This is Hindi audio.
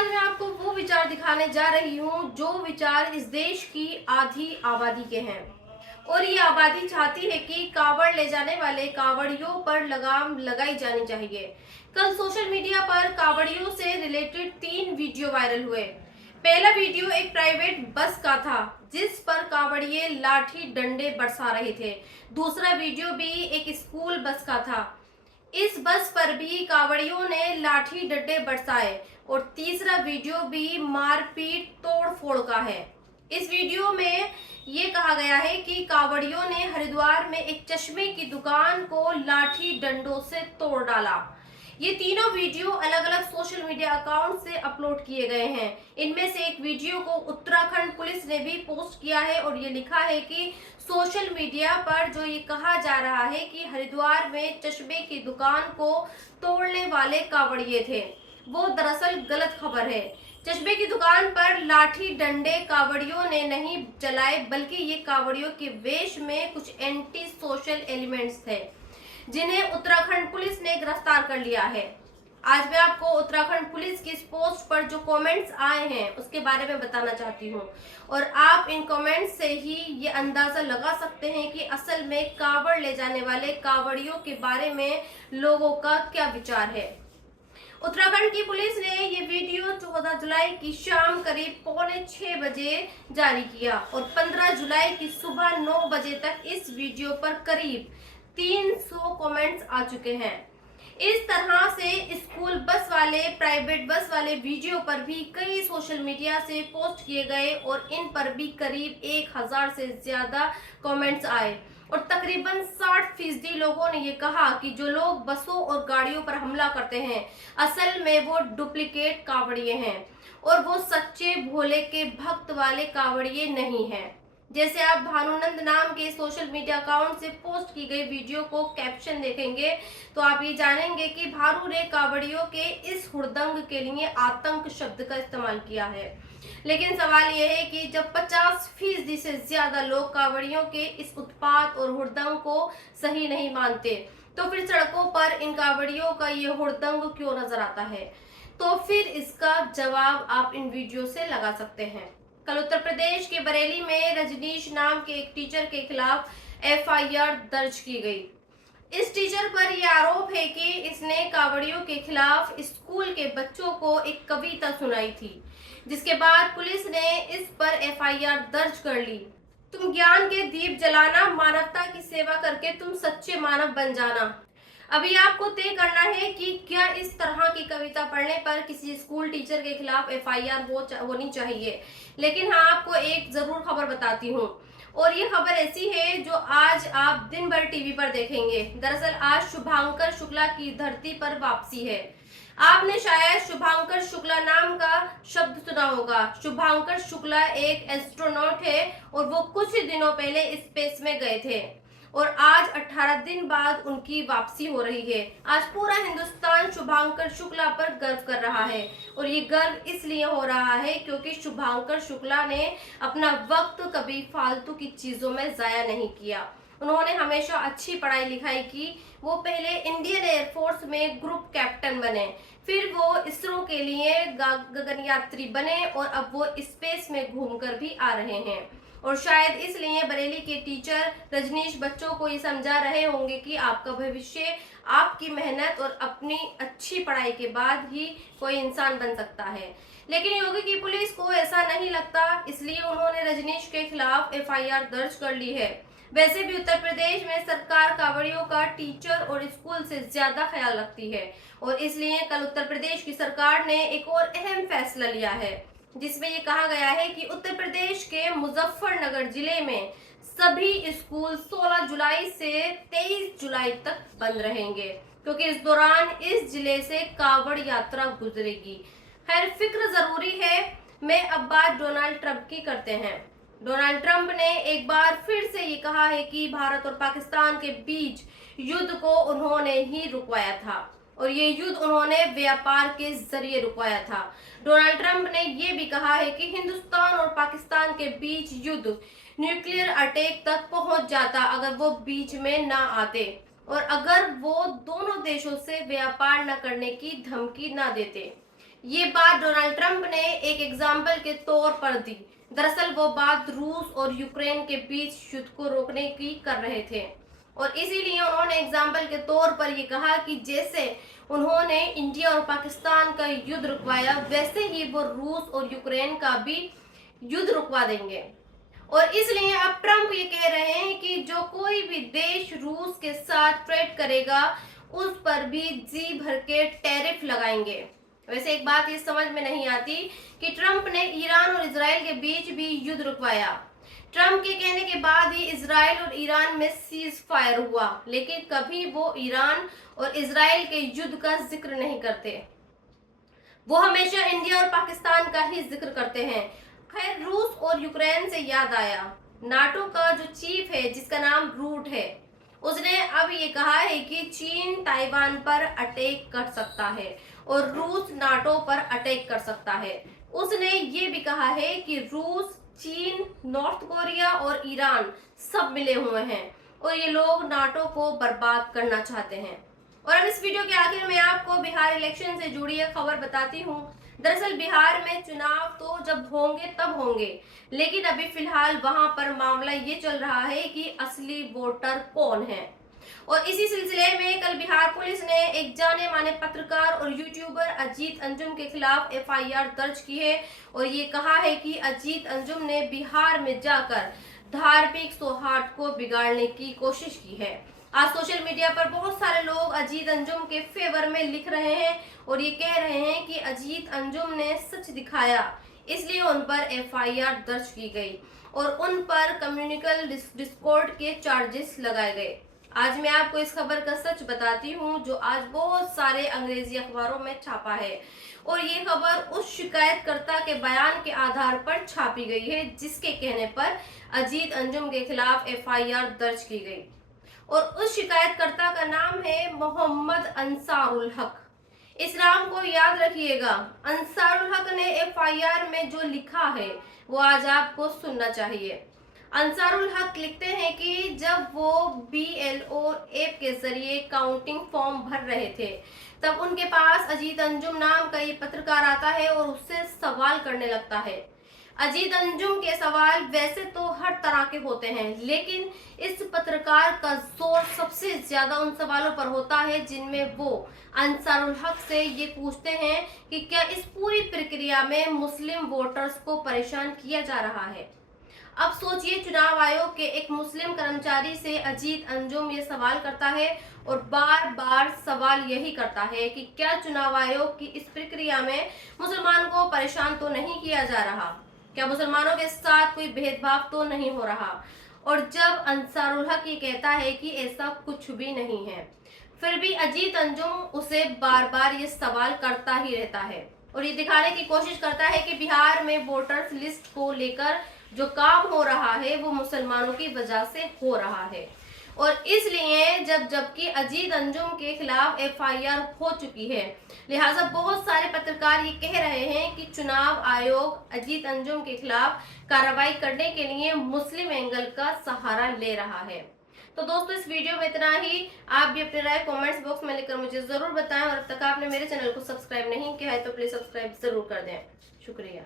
आज मैं आपको वो विचार दिखाने जा रही हूँ जो विचार इस देश की आधी आबादी के हैं। और ये आबादी चाहती है कि कावड़ ले जाने वाले कावड़ियों पर लगाम लगाई जानी चाहिए। कल सोशल मीडिया पर कावड़ियों से रिलेटेड 3 वीडियो वायरल हुए। पहला वीडियो एक प्राइवेट बस का था जिस पर कावड़िए लाठी डंडे बरसा रहे थे। दूसरा वीडियो भी एक स्कूल बस का था। इस बस पर भी कावड़ियों ने लाठी डंडे बरसाए और तीसरा वीडियो भी मारपीट तोड़फोड़ का है। इस वीडियो में ये कहा गया है कि कावड़ियों ने हरिद्वार में एक चश्मे की दुकान को लाठी डंडों से तोड़ डाला। ये तीनों वीडियो अलग अलग सोशल मीडिया अकाउंट से अपलोड किए गए हैं। इनमें से एक वीडियो को उत्तराखंड पुलिस ने भी पोस्ट किया है और ये लिखा है कि सोशल मीडिया पर जो ये कहा जा रहा है कि हरिद्वार में चश्मे की दुकान को तोड़ने वाले कावड़िए थे, वो दरअसल गलत खबर है। चश्मे की दुकान पर लाठी डंडे कावड़ियों ने नहीं चलाए, बल्कि ये कावड़ियों के वेश में कुछ एंटी सोशल एलिमेंट्स थे जिन्हें उत्तराखंड पुलिस ने गिरफ्तार कर लिया है। आज मैं आपको उत्तराखंड पुलिस की इस पोस्ट पर जो कमेंट्स आए हैं उसके बारे में बताना चाहती हूँ और आप इन कमेंट्स से ही ये अंदाजा लगा सकते हैं कि असल में कावड़ ले जाने वाले कावड़ियों के बारे में लोगों का क्या विचार है। उत्तराखंड की पुलिस ने ये वीडियो 14 जुलाई की शाम करीब 5:45 बजे जारी किया और 15 जुलाई की सुबह 9 बजे तक इस वीडियो पर करीब 300 कमेंट्स आ चुके हैं। इस तरह से स्कूल बस वाले, प्राइवेट बस वाले वीडियो पर भी कई सोशल मीडिया से पोस्ट किए गए और इन पर भी करीब 1000 से ज्यादा कमेंट्स आए और तकरीबन 60% लोगों ने ये कहा कि जो लोग बसों और गाड़ियों पर हमला करते हैं असल में वो डुप्लीकेट कावड़िए हैं और वो सच्चे भोले के भक्त वाले कावड़िए नहीं हैं। जैसे आप भानुनंद नाम के सोशल मीडिया अकाउंट से पोस्ट की गई वीडियो को कैप्शन देखेंगे तो आप ये जानेंगे कि भानु ने कावड़ियों के इस हुड़दंग के लिए आतंक शब्द का इस्तेमाल किया है। लेकिन सवाल यह है कि जब 50% से ज्यादा लोग कावड़ियों के इस उत्पात और हुड़दंग को सही नहीं मानते तो फिर सड़कों पर इन कावड़ियों का ये हुड़दंग क्यों नजर आता है? तो फिर इसका जवाब आप इन वीडियो से लगा सकते हैं। कल उत्तर प्रदेश के बरेली में रजनीश नाम के एक टीचर के खिलाफ एफआईआर दर्ज की गई। इस टीचर पर यह आरोप है कि इसने कावड़ियों के खिलाफ स्कूल के बच्चों को एक कविता सुनाई थी, जिसके बाद पुलिस ने इस पर एफआईआर दर्ज कर ली। तुम ज्ञान के दीप जलाना, मानवता की सेवा करके तुम सच्चे मानव बन जाना। अभी आपको तय करना है कि क्या इस तरह की कविता पढ़ने पर किसी स्कूल टीचर के खिलाफ एफआईआर होनी चाहिए। लेकिन हाँ, आपको एक जरूर खबर बताती हूँ और ये खबर ऐसी है जो आज आप दिन भर टीवी पर देखेंगे। दरअसल आज शुभांकर शुक्ला की धरती पर वापसी है। आपने शायद शुभांकर शुक्ला नाम का शब्द सुना होगा। शुभांकर शुक्ला एक एस्ट्रोनॉट है और वो कुछ ही दिनों पहले स्पेस में गए थे और आज 18 दिन बाद उनकी वापसी हो रही है। आज पूरा हिंदुस्तान शुभांकर शुक्ला पर गर्व कर रहा है और ये गर्व इसलिए हो रहा है क्योंकि शुभांकर शुक्ला ने अपना वक्त कभी फालतू की चीजों में जाया नहीं किया। उन्होंने हमेशा अच्छी पढ़ाई लिखाई की। वो पहले इंडियन एयरफोर्स में ग्रुप कैप्टन बने, फिर वो इसरो के लिए गगनयात्री बने और अब वो स्पेस में घूमकर भी आ रहे हैं। और शायद इसलिए बरेली के टीचर रजनीश बच्चों को ये समझा रहे होंगे कि आपका भविष्य आपकी मेहनत और अपनी अच्छी पढ़ाई के बाद ही कोई इंसान बन सकता है। लेकिन योगी की पुलिस को ऐसा नहीं लगता, इसलिए उन्होंने रजनीश के खिलाफ एफआईआर दर्ज कर ली है। वैसे भी उत्तर प्रदेश में सरकार कावड़ियों का टीचर और स्कूल से ज्यादा ख्याल रखती है और इसलिए कल उत्तर प्रदेश की सरकार ने एक और अहम फैसला लिया है जिसमें ये कहा गया है कि उत्तर प्रदेश के मुजफ्फरनगर जिले में सभी स्कूल 16 जुलाई से 23 जुलाई तक बंद रहेंगे क्योंकि इस दौरान इस जिले से कावड़ यात्रा गुजरेगी। खैर, फिक्र जरूरी है। मैं अब बात डोनाल्ड ट्रंप की करते हैं। डोनाल्ड ट्रंप ने एक बार फिर से ये कहा है कि भारत और पाकिस्तान के बीच युद्ध को उन्होंने ही रुकवाया था और ये युद्ध उन्होंने व्यापार के जरिए रुकवाया था। डोनाल्ड ट्रंप ने ये भी कहा है कि हिंदुस्तान और पाकिस्तान के बीच युद्ध न्यूक्लियर अटैक तक पहुंच जाता अगर वो बीच में ना आते और अगर वो दोनों देशों से व्यापार न करने की धमकी ना देते। ये बात डोनाल्ड ट्रंप ने एक एग्जाम्पल के तौर पर दी। दरअसल वो बात रूस और यूक्रेन के बीच युद्ध को रोकने की कर रहे थे और इसीलिए उन्होंने एग्जाम्पल के तौर पर ये कहा कि जैसे उन्होंने इंडिया और पाकिस्तान का युद्ध रुकवाया, वैसे ही वो रूस और यूक्रेन का भी युद्ध रुकवा देंगे। और इसलिए अब ट्रंप ये कह रहे हैं कि जो कोई भी देश रूस के साथ ट्रेड करेगा उस पर भी जी भर के टैरिफ लगाएंगे। वैसे एक बात ये समझ में नहीं आती कि ट्रंप ने ईरान और इजराइल के बीच भी युद्ध रुकवाया। ट्रंप के कहने के बाद ही इजराइल और ईरान में सीज फायर हुआ, लेकिन कभी वो ईरान और इजराइल के युद्ध का जिक्र नहीं करते। वो हमेशा इंडिया और पाकिस्तान का ही जिक्र करते हैं। खैर, रूस और यूक्रेन से याद आया, नाटो का जो चीफ है जिसका नाम रूट है, उसने अब ये कहा है कि चीन ताइवान पर अटैक कर सकता है और रूस नाटो पर अटैक कर सकता है। उसने ये भी कहा है कि रूस, चीन, नॉर्थ कोरिया और ईरान सब मिले हुए हैं और ये लोग नाटो को बर्बाद करना चाहते हैं। और अब इस वीडियो के आखिर में आपको बिहार इलेक्शन से जुड़ी एक खबर बताती हूँ। दरअसल बिहार में चुनाव तो जब होंगे तब होंगे, लेकिन अभी फिलहाल वहां पर मामला ये चल रहा है कि असली वोटर कौन है। और इसी सिलसिले में कल बिहार पुलिस ने एक जाने माने पत्रकार और यूट्यूबर अजीत अंजुम के खिलाफ एफआईआर दर्ज की है और ये कहा है कि अजीत अंजुम ने बिहार में जाकर धार्मिक सौहार्द को बिगाड़ने की कोशिश की है। आज सोशल मीडिया पर बहुत सारे लोग अजीत अंजुम के फेवर में लिख रहे हैं और ये कह रहे हैं कि अजीत अंजुम ने सच दिखाया, इसलिए उन पर एफआईआर दर्ज की गई और उन पर कम्युनिकल डिस्कॉर्ड के चार्जेस लगाए गए। आज मैं आपको इस खबर का सच बताती हूँ जो आज बहुत सारे अंग्रेजी अखबारों में छापा है और ये खबर उस शिकायतकर्ता के बयान के आधार पर छापी गई है जिसके कहने पर अजीत अंजुम के खिलाफ एफआईआर दर्ज की गई। और उस शिकायतकर्ता का नाम है मोहम्मद अंसारुल हक। इस नाम को याद रखिएगा। अंसारुल हक ने एफआईआर में जो लिखा है वो आज आपको सुनना चाहिए। अंसारुल हक लिखते हैं कि जब वो BLO ऐप के जरिए काउंटिंग फॉर्म भर रहे थे तब उनके पास अजीत अंजुम नाम का ये पत्रकार आता है और उससे सवाल करने लगता है। अजीत अंजुम के सवाल वैसे तो हर तरह के होते हैं, लेकिन इस पत्रकार का जोर सबसे ज्यादा उन सवालों पर होता है जिनमें वो अंसारुल हक से ये पूछते हैं कि क्या इस पूरी प्रक्रिया में मुस्लिम वोटर्स को परेशान किया जा रहा है। अब सोचिए, चुनाव आयोग के एक मुस्लिम कर्मचारी से अजीत अंजुम ये सवाल करता है और बार बार सवाल यही करता है कि क्या चुनाव आयोग की इस प्रक्रिया में मुसलमान को परेशान तो नहीं किया जा रहा, क्या मुसलमानों के साथ कोई भेदभाव तो नहीं हो रहा। और जब अंसारुल हक ये कहता है कि ऐसा कुछ भी नहीं है, फिर भी अजीत अंजुम उसे बार बार ये सवाल करता ही रहता है और ये दिखाने की कोशिश करता है कि बिहार में वोटर्स लिस्ट को लेकर जो काम हो रहा है वो मुसलमानों की वजह से हो रहा है। और इसलिए जबकि अजीत अंजुम के खिलाफ एफआईआर हो चुकी है, लिहाजा बहुत सारे पत्रकार ये कह रहे हैं कि चुनाव आयोग अजीत अंजुम के खिलाफ कार्रवाई करने के लिए मुस्लिम एंगल का सहारा ले रहा है। तो दोस्तों, इस वीडियो में इतना ही। आप भी अपनी राय कमेंट्स बॉक्स में लिखकर मुझे जरूर बताएं और अब तक आपने मेरे चैनल को सब्सक्राइब नहीं किया है तो प्लीज सब्सक्राइब जरूर कर दें। शुक्रिया।